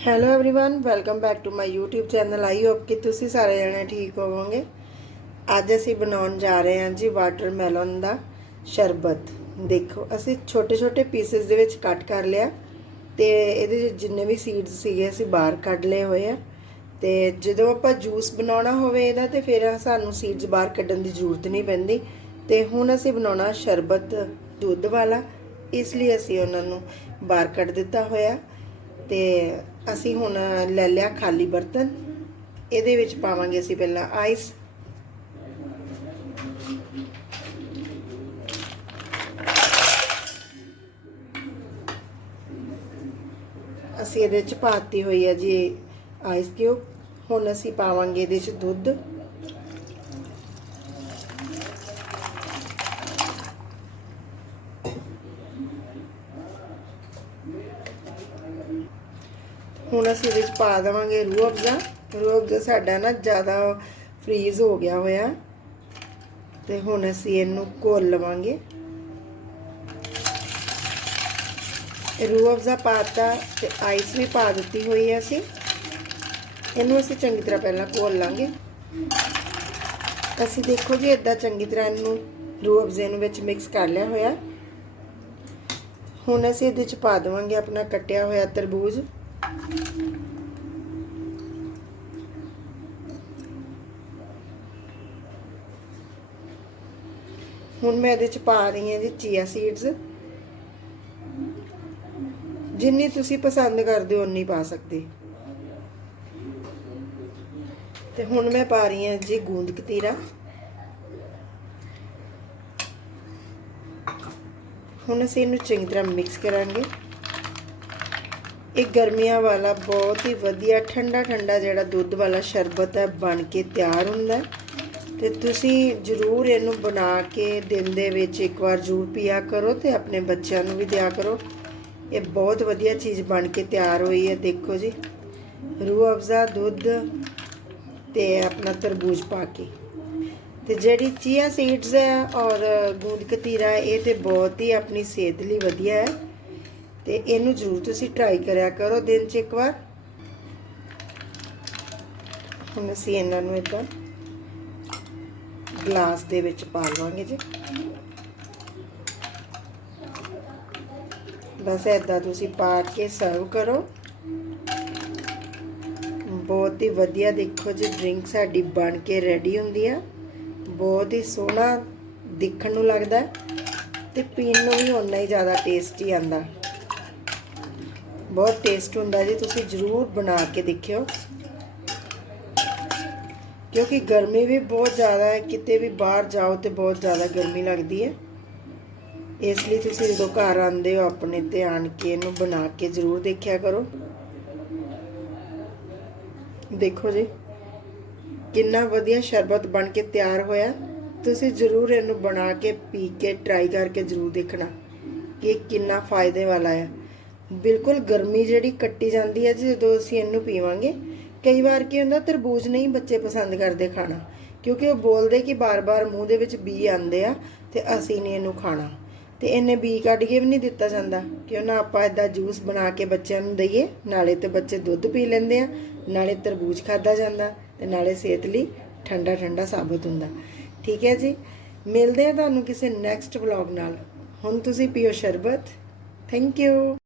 hello everyone welcome back to my YouTube channel I hope ਕਿ ਤੁਸੀਂ ਸਾਰੇ ਜਣੇ ਠੀਕ ਹੋਵੋਗੇ ਅੱਜ ਅਸੀਂ ਬਣਾਉਣ ਜਾ ਰਹੇ ਹਾਂ ਜੀ ਵਾਟਰਮੈਲਨ ਦਾ ਸ਼ਰਬਤ ਦੇਖੋ ਅਸੀਂ ਛੋਟੇ ਛੋਟੇ ਪੀਸਸ ਦੇ ਵਿੱਚ ਕੱਟ ਕਰ ਲਿਆ ਤੇ ਇਹਦੇ 'ਚ ਜਿੰਨੇ ਵੀ ਸੀਡਸ ਸੀਗੇ ਅਸੀਂ ਬਾਹਰ ਕੱਢ ਲਏ ਹੋਏ ਆ ਤੇ ਜਦੋਂ ਆਪਾਂ ਜੂਸ ਬਣਾਉਣਾ ਹੋਵੇ ਇਹਦਾ ਤੇ ਫਿਰ ਸਾਨੂੰ ਸੀਡਸ ਬਾਹਰ ਕੱਢਣ ਦੀ ਜ਼ਰੂਰਤ ਨਹੀਂ ਪੈਂਦੀ ਤੇ ਹੁਣ ਅਸੀਂ ਬਣਾਉਣਾ ਸ਼ਰਬਤ ਦੁੱਧ ਵਾਲਾ ਇਸ ਲਈ ਅਸੀਂ ਉਹਨਾਂ ਨੂੰ ਬਾਹਰ ਕੱਢ ਦਿੱਤਾ ਹੋਇਆ ਤੇ ਅਸੀਂ ਹੁਣ ਲੈ ਲਿਆ ਖਾਲੀ ਬਰਤਨ। ਇਹਦੇ ਵਿੱਚ ਪਾਵਾਂਗੇ ਅਸੀਂ ਪਹਿਲਾਂ ਆਈਸ ਅਸੀਂ ਇਹਦੇ ਚ ਪਾਤੀ ਹੋਈ ਹੈ ਜੀ ਆਈਸ ਕਿਊਬ ਹੁਣ ਅਸੀਂ ਪਾਵਾਂਗੇ ਇਹਦੇ ਚ ਦੁੱਧ। ਹੁਣ ਅਸੀਂ ਇਹਦੇ ਵਿੱਚ ਪਾ ਦੇਵਾਂਗੇ ਰੂਹ ਅਫਜ਼ਾ। ਰੂਹ ਅਫਜ਼ਾ ਸਾਡਾ ਨਾ ਜ਼ਿਆਦਾ ਫਰੀਜ਼ ਹੋ ਗਿਆ ਹੋਇਆ। ਤੇ ਹੁਣ ਅਸੀਂ ਇਹਨੂੰ ਘੋਲ ਲਵਾਂਗੇ। ਰੂਹ ਅਫਜ਼ਾ ਪਾਤਾ ਤੇ ਆਈਸ ਵੀ ਪਾ ਦਿੱਤੀ ਹੋਈ ਹੈ ਅਸੀਂ। ਇਹਨੂੰ ਅਸੀਂ ਚੰਗੀ ਤਰ੍ਹਾਂ ਪਹਿਲਾਂ ਘੋਲ ਲਾਂਗੇ। ਅਸੀਂ ਦੇਖੋ ਜੀ ਇਦਾਂ ਚੰਗੀ ਤਰ੍ਹਾਂ ਇਹਨੂੰ ਰੂਹ ਅਫਜ਼ੇ ਨੂੰ ਵਿੱਚ ਮਿਕਸ ਕਰ ਲਿਆ ਹੋਇਆ। ਹੁਣ ਅਸੀਂ ਇਹਦੇ ਚ ਪਾ ਦੇਵਾਂਗੇ ਆਪਣਾ ਕੱਟਿਆ ਹੋਇਆ ਤਰਬੂਜ। ਹੁਣ ਮੈਂ ਇਹਦੇ ਚ ਪਾ ਰਹੀ ਹਾਂ ਜੀ ਚੀਆ ਸੀਡਸ ਜਿੰਨੀ ਤੁਸੀਂ ਪਸੰਦ ਕਰਦੇ ਹੋ, ਉਨੀ ਪਾ ਸਕਦੇ। ਤੇ ਹੁਣ ਮੈਂ ਪਾ ਰਹੀ ਹਾਂ ਜੀ ਗੂੰਦ ਕਤੀਰਾ। ਹੁਣ ਅਸੀਂ ਇਹਨੂੰ ਚੰਗੀ ਤਰ੍ਹਾਂ ਮਿਕਸ ਕਰਾਂਗੇ। ਇਹ ਗਰਮੀਆਂ ਵਾਲਾ ਬਹੁਤ ਹੀ ਵਧੀਆ ਠੰਡਾ ਠੰਡਾ ਜਿਹੜਾ ਦੁੱਧ ਵਾਲਾ ਸ਼ਰਬਤ ਹੈ, ਬਣ ਕੇ ਤਿਆਰ ਹੁੰਦਾ ਹੈ। ਤੇ ਤੁਸੀਂ ਜ਼ਰੂਰ ਇਹਨੂੰ ਬਣਾ ਕੇ ਦਿਨ ਦੇ ਵਿੱਚ ਇੱਕ ਵਾਰ ਜ਼ਰੂਰ ਪੀਆ ਕਰੋ ਤੇ ਆਪਣੇ ਬੱਚਿਆਂ ਨੂੰ ਵੀ ਦਿਆ ਕਰੋ। ਇਹ ਬਹੁਤ ਵਧੀਆ ਚੀਜ਼ ਬਣ ਕੇ ਤਿਆਰ ਹੋਈ ਹੈ, ਦੇਖੋ ਜੀ। ਰੂਹ ਅਫਜ਼ਾ, ਦੁੱਧ ਤੇ ਆਪਣਾ ਤਰਬੂਜ ਪਾ ਕੇ। ਤੇ ਜਿਹੜੀ ਚੀਆ ਸੀਡਸ ਹੈ ਔਰ ਗੂੰਦ ਕਤੀਰਾ, ਇਹ ਤੇ ਬਹੁਤ ਹੀ ਆਪਣੀ ਸਿਹਤ ਲਈ ਵਧੀਆ ਹੈ। ਤੇ ਇਹਨੂੰ ਜ਼ਰੂਰ ਤੁਸੀਂ ਟਰਾਈ ਕਰਿਆ ਕਰੋ ਦਿਨ 'ਚ ਇੱਕ ਵਾਰ। ਹੁਣ ਅਸੀਂ ਇਹਨਾਂ ਨੂੰ ਇਦਾਂ ਗਲਾਸ ਦੇ ਵਿੱਚ ਪਾ ਲਵਾਂਗੇ ਜੀ। ਬਸ ਇਦਾਂ ਤੁਸੀਂ ਪਾ ਕੇ ਸਰਵ ਕਰੋ। ਬਹੁਤ ਹੀ ਵਧੀਆ ਦੇਖੋ ਜੀ ਡਰਿੰਕ ਸਾਡੀ ਬਣ ਕੇ ਰੈਡੀ ਹੁੰਦੀ ਆ। ਬਹੁਤ ਹੀ ਸੋਹਣਾ ਦੇਖਣ ਨੂੰ ਲੱਗਦਾ ਤੇ ਪੀਣ ਨੂੰ ਵੀ ਉਨਾ ਹੀ ਜ਼ਿਆਦਾ ਟੇਸਟੀ ਆਂਦਾ। ਬਹੁਤ ਟੇਸਟ ਹੁੰਦਾ ਜੀ, ਤੁਸੀਂ ਜ਼ਰੂਰ ਬਣਾ ਕੇ ਦੇਖਿਓ। ਕਿਉਂਕਿ ਗਰਮੀ ਵੀ ਬਹੁਤ ਜ਼ਿਆਦਾ ਹੈ, ਕਿਤੇ ਵੀ ਬਾਹਰ ਜਾਓ ਤੇ ਬਹੁਤ ਜ਼ਿਆਦਾ ਗਰਮੀ ਲੱਗਦੀ ਹੈ। ਇਸ ਲਈ ਤੁਸੀਂ ਜਦੋਂ ਘਰ ਆਉਂਦੇ ਹੋ, ਆਪਣੇ ਤੇ ਆਣ ਕੇ ਇਹਨੂੰ ਬਣਾ ਕੇ ਜ਼ਰੂਰ ਦੇਖਿਆ ਕਰੋ। ਦੇਖੋ ਜੀ, ਕਿੰਨਾ ਵਧੀਆ ਸ਼ਰਬਤ ਬਣ ਕੇ ਤਿਆਰ ਹੋਇਆ। ਤੁਸੀਂ ਜ਼ਰੂਰ ਇਹਨੂੰ ਬਣਾ ਕੇ ਪੀ ਕੇ ਟਰਾਈ ਕਰਕੇ ਜ਼ਰੂਰ ਦੇਖਣਾ ਕਿ ਕਿੰਨਾ ਫਾਇਦੇ ਵਾਲਾ ਹੈ। ਬਿਲਕੁਲ ਗਰਮੀ ਜਿਹੜੀ ਕੱਟੀ ਜਾਂਦੀ ਹੈ, ਜਦੋਂ ਅਸੀਂ ਇਹਨੂੰ ਪੀਵਾਂਗੇ, ਕਈ ਵਾਰ ਕੀ ਹੁੰਦਾ, ਤਰਬੂਜ ਨਹੀਂ ਬੱਚੇ ਪਸੰਦ ਕਰਦੇ ਖਾਣਾ, ਕਿਉਂਕਿ ਉਹ ਬੋਲਦੇ ਕਿ ਬਾਰ-ਬਾਰ ਮੂੰਹ ਦੇ ਵਿੱਚ ਬੀ ਆਉਂਦੇ ਆ ਤੇ ਅਸੀਂ ਨਹੀਂ ਇਹਨੂੰ ਖਾਣਾ। ਤੇ ਇਹਨੇ ਬੀ ਕੱਢ ਕੇ ਵੀ ਨਹੀਂ ਦਿੱਤਾ ਜਾਂਦਾ ਕਿਉਂ ਨਾ ਆਪਾਂ ਇਦਾਂ ਜੂਸ ਬਣਾ ਕੇ ਬੱਚਿਆਂ ਨੂੰ ਦਈਏ, ਨਾਲੇ ਤੇ ਬੱਚੇ ਦੁੱਧ ਪੀ ਲੈਂਦੇ ਆ, ਨਾਲੇ ਤਰਬੂਜ ਖਾਦਾ ਜਾਂਦਾ ਤੇ ਨਾਲੇ ਸਿਹਤ ਲਈ ਠੰਡਾ ਠੰਡਾ ਸਾਬਤ ਹੁੰਦਾ। ਠੀਕ ਹੈ ਜੀ? ਮਿਲਦੇ ਆ ਤੁਹਾਨੂੰ ਕਿਸੇ ਨੈਕਸਟ ਵਲੌਗ ਨਾਲ। ਹੁਣ ਤੁਸੀਂ ਪੀਓ ਸ਼ਰਬਤ। Thank you